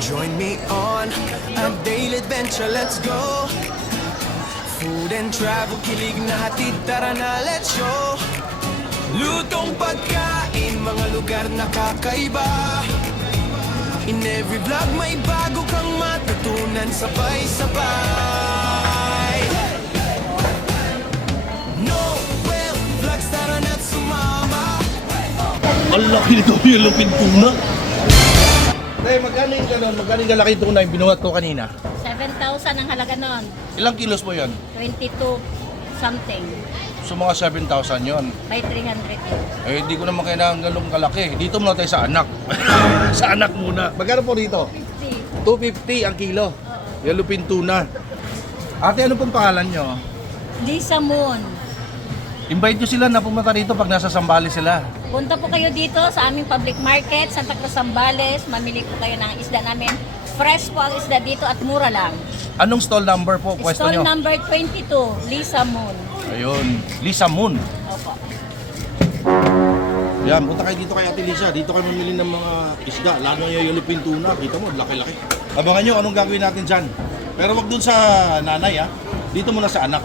Join me on a daily adventure, let's go. Food and travel, kilig na hatid, tara na, let's show. Lutong pagkain, mga lugar na kakaiba. In every vlog may bago kang matutunan, sabay-sabay. Noel Vlogs, tara na't sumama. Ang laki nito yung lupin tuna. Tay, magkano yung gano'n? Magkano yung kalaki tuna yung binuhat ko kanina? 7,000 ang halaga nun. Ilang kilos mo yan? 22 something. So mga 7,000 yon. By 300 yun. Eh, di ko naman kailangan ganun kalaki. Dito muna tayo sa anak. Sa anak muna. Magkano po dito? 50. 250 ang kilo. Yung lupin tuna. Ate, ano pong pangalan nyo? Lisa Moon. Invite nyo sila na pumunta dito pag nasa Sambales sila. Punta po kayo dito sa aming public market, Santa Cruz, Zambales. Mamili po kayo ng isda namin. Fresh po ang isda dito at mura lang. Anong stall number po? Pwesto Stall nyo? number 22, Lisa Moon. Ayun, Lisa Moon. Opo. Yan, punta kayo dito kay Ate Lisa. Dito kayo mamili ng mga isda. Lalo yung lupin tuna. Kita mo, laki-laki. Abangan nyo anong gagawin natin dyan. Pero wag dun sa nanay, ha. Dito muna sa anak.